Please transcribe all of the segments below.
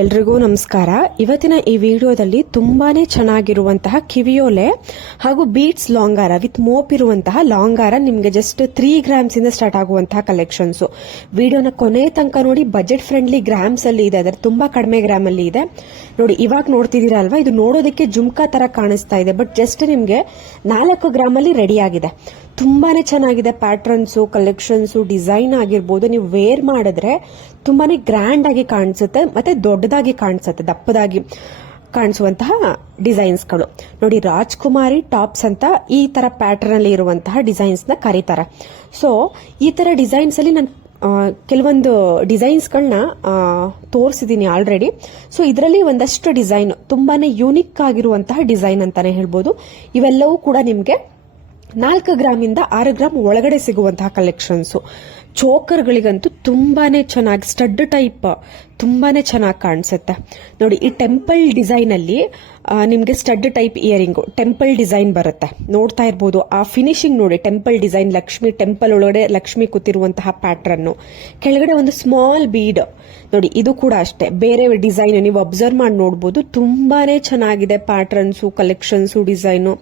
ಎಲ್ರಿಗೂ ನಮಸ್ಕಾರ. ಇವತ್ತಿನ ಈ ವಿಡಿಯೋದಲ್ಲಿ ತುಂಬಾನೇ ಚೆನ್ನಾಗಿರುವಂತಹ ಕಿವಿಯೋಲೆ ಹಾಗೂ ಬೀಟ್ಸ್ ಲಾಂಗಾರ ವಿತ್ ಮೋಪ್ ಇರುವಂತಹ ಲಾಂಗಾರ ನಿಮಗೆ ಜಸ್ಟ್ 3 ಗ್ರಾಮ್ಸ್ ಇಂದ ಸ್ಟಾರ್ಟ್ ಆಗುವಂತಹ ಕಲೆಕ್ಷನ್ಸ್. ವಿಡಿಯೋನ ಕೊನೆ ತನಕ ನೋಡಿ. ಬಜೆಟ್ ಫ್ರೆಂಡ್ಲಿ ಗ್ರಾಮ್ಸ್ ಅಲ್ಲಿ ಇದೆ, ಅದರ ತುಂಬಾ ಕಡಿಮೆ ಗ್ರಾಮ್ ಅಲ್ಲಿ ಇದೆ ನೋಡಿ. ಇವಾಗ ನೋಡ್ತಿದ್ದೀರಾ ಅಲ್ವಾ, ಇದು ನೋಡೋದಕ್ಕೆ ಜುಮ್ಕಾ ತರ ಕಾಣಿಸ್ತಾ ಇದೆ, ಬಟ್ ಜಸ್ಟ್ ನಿಮ್ಗೆ 4 ಗ್ರಾಮ್ ಅಲ್ಲಿ ರೆಡಿ ಆಗಿದೆ. ತುಂಬಾನೇ ಚೆನ್ನಾಗಿದೆ. ಪ್ಯಾಟರ್ನ್ಸ್, ಕಲೆಕ್ಷನ್ಸ್, ಡಿಸೈನ್ ಆಗಿರ್ಬೋದು. ನೀವು ವೇರ್ ಮಾಡಿದ್ರೆ ತುಂಬಾನೇ ಗ್ರ್ಯಾಂಡ್ ಆಗಿ ಕಾಣಿಸುತ್ತೆ, ಮತ್ತೆ ದೊಡ್ಡದಾಗಿ ಕಾಣಿಸುತ್ತೆ, ದಪ್ಪದಾಗಿ ಕಾಣಿಸುವಂತಹ ಡಿಸೈನ್ಸ್ಗಳು ನೋಡಿ. ರಾಜ್ಕುಮಾರಿ ಟಾಪ್ಸ್ ಅಂತ ಈ ತರ ಪ್ಯಾಟರ್ನ್ ಅಲ್ಲಿ ಇರುವಂತಹ ಡಿಸೈನ್ಸ್ ನ ಕರೀತಾರೆ. ಸೊ ಈ ತರ ಡಿಸೈನ್ಸ್ ಅಲ್ಲಿ ನಾನು ಕೆಲವೊಂದು ಡಿಸೈನ್ಸ್ಗಳನ್ನ ತೋರಿಸಿದೀನಿ ಆಲ್ರೆಡಿ. ಸೊ ಇದರಲ್ಲಿ ಒಂದಷ್ಟು ಡಿಸೈನ್ ತುಂಬಾನೇ ಯೂನಿಕ್ ಆಗಿರುವಂತಹ ಡಿಸೈನ್ ಅಂತಾನೆ ಹೇಳ್ಬೋದು. ಇವೆಲ್ಲವೂ ಕೂಡ ನಿಮ್ಗೆ 4 ಗ್ರಾಮ್ ಇಂದ 6 ಗ್ರಾಮ್ ಒಳಗಡೆ ಸಿಗುವಂತಹ ಕಲೆಕ್ಷನ್ಸ್. ಚೋಕರ್ಗಳಿಗಂತೂ ತುಂಬಾನೇ ಚೆನ್ನಾಗಿ ಸ್ಟಡ್ ಟೈಪ್ ತುಂಬಾನೇ ಚೆನ್ನಾಗಿ ಕಾಣಿಸುತ್ತೆ ನೋಡಿ. ಈ ಟೆಂಪಲ್ ಡಿಸೈನ್ ಅಲ್ಲಿ ನಿಮ್ಗೆ stud type earring temple design ಬರುತ್ತೆ, ನೋಡ್ತಾ ಇರ್ಬೋದು. ಆ ಫಿನಿಶಿಂಗ್ ನೋಡಿ, ಟೆಂಪಲ್ ಡಿಸೈನ್, ಲಕ್ಷ್ಮಿ ಟೆಂಪಲ್ ಒಳಗಡೆ ಲಕ್ಷ್ಮಿ ಕೂತಿರುವಂತಹ ಪ್ಯಾಟರ್ನ್, ಕೆಳಗಡೆ ಒಂದು ಸ್ಮಾಲ್ ಬೀಡ್ ನೋಡಿ. ಇದು ಕೂಡ ಅಷ್ಟೇ ಬೇರೆ ಡಿಸೈನ್ ನೀವು ಅಬ್ಸರ್ವ್ ಮಾಡಿ ನೋಡಬಹುದು. ತುಂಬಾನೇ ಚೆನ್ನಾಗಿದೆ ಪ್ಯಾಟರ್ನ್ಸು, ಕಲೆಕ್ಷನ್ಸು, ಡಿಸೈನು.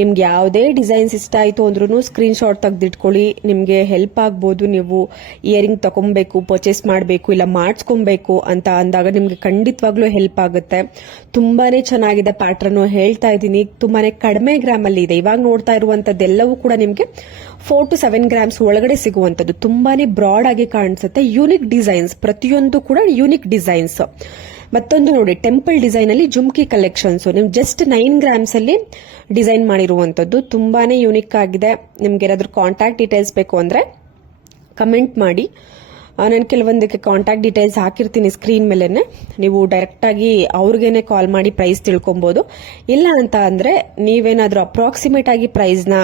ನಿಮ್ಗೆ ಯಾವುದೇ ಡಿಸೈನ್ಸ್ ಇಷ್ಟ ಆಯ್ತು ಅಂದ್ರೂ ಸ್ಕ್ರೀನ್ ಶಾಟ್ ತೆಗೆದಿಟ್ಕೊಳ್ಳಿ, ನಿಮ್ಗೆ ಹೆಲ್ಪ್ ಆಗ್ಬೋದು. ನೀವು ಇಯರಿಂಗ್ ತಗೊಬೇಕು, ಪರ್ಚೇಸ್ ಮಾಡಬೇಕು, ಇಲ್ಲ ಮಾಡಿಸ್ಕೊಬೇಕು ಅಂತ ಅಂದಾಗ ನಿಮ್ಗೆ ಖಂಡಿತವಾಗ್ಲೂ ಹೆಲ್ಪ್ ಆಗುತ್ತೆ. ತುಂಬಾನೇ ಚೆನ್ನಾಗಿದೆ ಪ್ಯಾಟರ್ನ್, ಹೇಳ್ತಾ ಇದ್ದೀನಿ. ತುಂಬಾನೇ ಕಡಿಮೆ ಗ್ರಾಮ್ ಅಲ್ಲಿ ಇದೆ. ಇವಾಗ ನೋಡ್ತಾ ಇರುವಂತದ್ದೆಲ್ಲವೂ ಕೂಡ ನಿಮ್ಗೆ 4 to 7 ಗ್ರಾಮ್ಸ್ ಒಳಗಡೆ ಸಿಗುವಂತದ್ದು. ತುಂಬಾನೇ ಬ್ರಾಡ್ ಆಗಿ ಕಾಣಿಸುತ್ತೆ. ಯೂನಿಕ್ ಡಿಸೈನ್ಸ್, ಪ್ರತಿಯೊಂದು ಕೂಡ ಯೂನಿಕ್ ಡಿಸೈನ್ಸ್. ಮತ್ತೊಂದು ನೋಡಿ, ಟೆಂಪಲ್ ಡಿಸೈನ್ ಅಲ್ಲಿ ಜುಮ್ಕಿ ಕಲೆಕ್ಷನ್ಸ್. ನಿಮ್ ಜಸ್ಟ್ 9 ಗ್ರಾಮ್ಸ್ ಅಲ್ಲಿ ಡಿಸೈನ್ ಮಾಡಿರುವಂತದ್ದು. ತುಂಬಾನೇ ಯೂನಿಕ್ ಆಗಿದೆ. ನಿಮ್ಗೆ ಏನಾದ್ರೂ ಕಾಂಟ್ಯಾಕ್ಟ್ ಡೀಟೇಲ್ಸ್ ಬೇಕು ಅಂದ್ರೆ ಕಮೆಂಟ್ ಮಾಡಿ. ನಾನು ಕೆಲವೊಂದಕ್ಕೆ ಕಾಂಟ್ಯಾಕ್ಟ್ ಡೀಟೇಲ್ಸ್ ಹಾಕಿರ್ತೀನಿ ಸ್ಕ್ರೀನ್ ಮೇಲೆನೆ. ನೀವು ಡೈರೆಕ್ಟ್ ಆಗಿ ಅವ್ರಿಗೇನೆ ಕಾಲ್ ಮಾಡಿ ಪ್ರೈಸ್ ತಿಳ್ಕೊಬಹುದು. ಇಲ್ಲ ಅಂತ ಅಂದ್ರೆ ನೀವೇನಾದ್ರೂ ಅಪ್ರಾಕ್ಸಿಮೇಟ್ ಆಗಿ ಪ್ರೈಸ್ ನ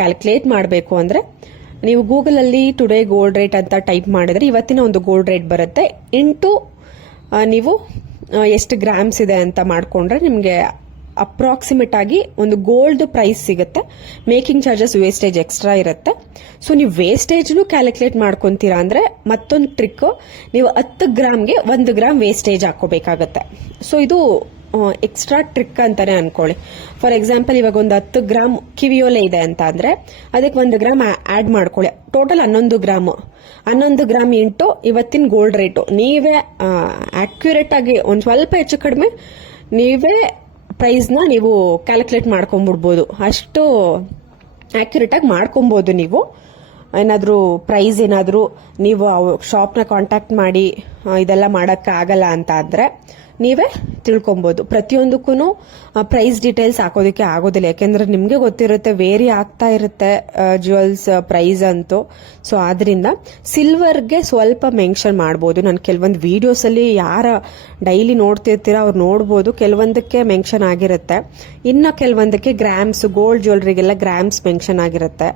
ಕ್ಯಾಲ್ಕುಲೇಟ್ ಮಾಡಬೇಕು ಅಂದ್ರೆ ನೀವು ಗೂಗಲ್ ಅಲ್ಲಿ ಟುಡೇ ಗೋಲ್ಡ್ ರೇಟ್ ಅಂತ ಟೈಪ್ ಮಾಡಿದ್ರೆ ಇವತ್ತಿನ ಒಂದು ಗೋಲ್ಡ್ ರೇಟ್ ಬರುತ್ತೆ. ಇಂಟು ನೀವು ಎಷ್ಟು ಗ್ರಾಮ್ಸ್ ಇದೆ ಅಂತ ಮಾಡ್ಕೊಂಡ್ರೆ ನಿಮ್ಗೆ ಅಪ್ರಾಕ್ಸಿಮೇಟ್ ಆಗಿ ಒಂದು ಗೋಲ್ಡ್ ಪ್ರೈಸ್ ಸಿಗುತ್ತೆ. ಮೇಕಿಂಗ್ ಚಾರ್ಜಸ್, ವೇಸ್ಟೇಜ್ ಎಕ್ಸ್ಟ್ರಾ ಇರುತ್ತೆ. ಸೊ ನೀವು ವೇಸ್ಟೇಜ್ನು ಕ್ಯಾಲ್ಕುಲೇಟ್ ಮಾಡ್ಕೊಂತೀರಾ ಅಂದ್ರೆ ಮತ್ತೊಂದು ಟ್ರಿಕ್, ನೀವು 10 ಗ್ರಾಮ್ಗೆ 1 ಗ್ರಾಮ್ ವೇಸ್ಟೇಜ್ ಹಾಕೋಬೇಕಾಗತ್ತೆ. ಸೊ ಇದು ಎಕ್ಸ್ಟ್ರಾ ಟ್ರಿಕ್ ಅಂತಾನೆ ಅನ್ಕೊಳ್ಳಿ. ಫಾರ್ ಎಕ್ಸಾಂಪಲ್, ಇವಾಗ ಒಂದು 10 ಗ್ರಾಮ್ ಕಿವಿಯೋಲೆ ಇದೆ ಅಂತ ಅಂದ್ರೆ ಅದಕ್ಕೆ 1 ಗ್ರಾಮ್ ಆಡ್ ಮಾಡ್ಕೊಳ್ಳಿ. Total 11 gram. 11 ಗ್ರಾಮ್ ಇಂಟು ಇವತ್ತಿನ ಗೋಲ್ಡ್ ರೇಟು. ನೀವೇ ಅಕ್ಯುರೇಟ್ ಆಗಿ ಒಂದ್ ಸ್ವಲ್ಪ ಹೆಚ್ಚು ಕಡಿಮೆ ನೀವೇ ಪ್ರೈಸ್ ನ ನೀವು ಕ್ಯಾಲ್ಕುಲೇಟ್ ಮಾಡ್ಕೊಂಡ್ಬಿಡ್ಬೋದು. ಅಷ್ಟು ಅಕ್ಯುರೇಟ್ ಆಗಿ ಮಾಡ್ಕೊಬಹುದು. ನೀವು ಏನಾದ್ರೂ ಪ್ರೈಸ್ ಏನಾದ್ರೂ ನೀವು ಶಾಪ್ ನ ಕಾಂಟ್ಯಾಕ್ಟ್ ಮಾಡಿ ಇದೆಲ್ಲ ಮಾಡಕ್ ಆಗಲ್ಲ ಅಂತ ಆದ್ರೆ ನೀವೇ ತಿಳ್ಕೊಬಹುದು. ಪ್ರತಿಯೊಂದಕ್ಕೂ ಪ್ರೈಸ್ ಡೀಟೇಲ್ಸ್ ಹಾಕೋದಕ್ಕೆ ಆಗೋದಿಲ್ಲ, ಯಾಕೆಂದ್ರೆ ನಿಮ್ಗೆ ಗೊತ್ತಿರುತ್ತೆ, ವೇರಿ ಆಗ್ತಾ ಇರುತ್ತೆ ಜ್ಯುವೆಲ್ಸ್ ಪ್ರೈಸ್ ಅಂತೂ. ಸೊ ಆದ್ರಿಂದ ಸಿಲ್ವರ್ಗೆ ಸ್ವಲ್ಪ ಮೆನ್ಷನ್ ಮಾಡಬಹುದು. ನಾನು ಕೆಲವೊಂದು ವಿಡಿಯೋಸ್ ಅಲ್ಲಿ ಯಾರ ಡೈಲಿ ನೋಡ್ತಿರ್ತೀರಾ ಅವ್ರು ನೋಡ್ಬೋದು, ಕೆಲವೊಂದಕ್ಕೆ ಮೆನ್ಷನ್ ಆಗಿರುತ್ತೆ. ಇನ್ನು ಕೆಲವೊಂದಕ್ಕೆ ಗ್ರಾಮ್ಸ್, ಗೋಲ್ಡ್ ಜ್ಯುವೆಲ್ರಿಗೆಲ್ಲ ಗ್ರಾಮ್ಸ್ ಮೆನ್ಷನ್ ಆಗಿರುತ್ತೆ,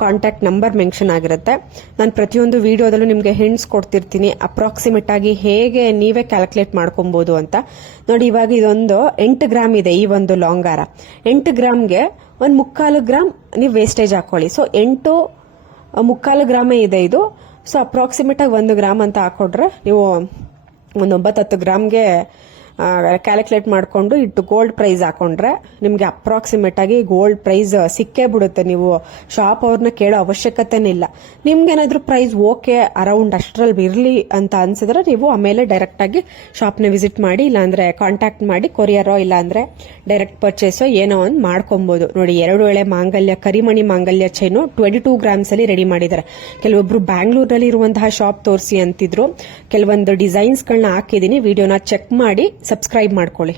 ಕಾಂಟ್ಯಾಕ್ಟ್ ನಂಬರ್ ಮೆನ್ಷನ್ ಆಗಿರುತ್ತೆ. ನಾನು ಪ್ರತಿಯೊಂದು ವಿಡಿಯೋದಲ್ಲೂ ನಿಮಗೆ ಹಿಂಟ್ಸ್ ಕೊಡ್ತಿರ್ತೀನಿ, ಅಪ್ರಾಕ್ಸಿಮೇಟ್ ಆಗಿ ಹೇಗೆ ನೀವೇ ಕ್ಯಾಲ್ಕುಲೇಟ್ ಮಾಡ್ಕೊಬಹುದು ಅಂತ ನೋಡಿ. ಇವಾಗ ಇದೊಂದು 8 ಗ್ರಾಮ್ ಇದೆ ಈ ಒಂದು ಲಾಂಗಾರ. 8 ಗ್ರಾಮ್ಗೆ 1/4 ಗ್ರಾಮ್ ನೀವು ವೇಸ್ಟೇಜ್ ಹಾಕೊಳ್ಳಿ. ಸೊ 8 ಗ್ರಾಮೇ ಇದೆ ಇದು. ಸೊ ಅಪ್ರಾಕ್ಸಿಮೇಟ್ ಆಗಿ 1 ಗ್ರಾಮ್ ಅಂತ ಹಾಕೊಡ್ರೆ ನೀವು ಒಂದು 9-10 ಗ್ರಾಮ್ಗೆ ಕ್ಯಾಲ್ಕುಲೇಟ್ ಮಾಡಿಕೊಂಡು ಇಟ್ಟು ಗೋಲ್ಡ್ ಪ್ರೈಸ್ ಹಾಕೊಂಡ್ರೆ ನಿಮ್ಗೆ ಅಪ್ರಾಕ್ಸಿಮೇಟ್ ಆಗಿ ಗೋಲ್ಡ್ ಪ್ರೈಸ್ ಸಿಕ್ಕೇ ಬಿಡುತ್ತೆ. ನೀವು ಶಾಪ್ ಅವ್ರನ್ನ ಕೇಳೋ ಅವಶ್ಯಕತೆನೇ ಇಲ್ಲ. ನಿಮ್ಗೆ ಏನಾದ್ರೂ ಪ್ರೈಸ್ ಓಕೆ ಅರೌಂಡ್ ಅಷ್ಟರಲ್ಲಿ ಇರ್ಲಿ ಅಂತ ಅನ್ಸಿದ್ರೆ ನೀವು ಆಮೇಲೆ ಡೈರೆಕ್ಟ್ ಆಗಿ ಶಾಪ್ನ ವಿಸಿಟ್ ಮಾಡಿ, ಇಲ್ಲಾಂದ್ರೆ ಕಾಂಟ್ಯಾಕ್ಟ್ ಮಾಡಿ ಕೊರಿಯರೋ ಇಲ್ಲಾಂದ್ರೆ ಡೈರೆಕ್ಟ್ ಪರ್ಚೇಸೋ ಏನೋ ಒಂದು ಮಾಡ್ಕೊಬಹುದು. ನೋಡಿ, 2 ಎಳೆ ಮಾಂಗಲ್ಯ, ಕರಿಮಣಿ ಮಾಂಗಲ್ಯ ಚೈನು 22 ಗ್ರಾಮ್ಸ್ ಅಲ್ಲಿ ರೆಡಿ ಮಾಡಿದ್ದಾರೆ. ಕೆಲವೊಬ್ರು ಬ್ಯಾಂಗ್ಳೂರ್ನಲ್ಲಿ ಇರುವಂತಹ ಶಾಪ್ ತೋರಿಸಿ ಅಂತಿದ್ರು. ಕೆಲವೊಂದು ಡಿಸೈನ್ಸ್ ಗಳನ್ನ ಹಾಕಿದೀನಿ, ವಿಡಿಯೋನ ಚೆಕ್ ಮಾಡಿ ಸಬ್ಸ್ಕ್ರೈಬ್ ಮಾಡ್ಕೊಳ್ಳಿ.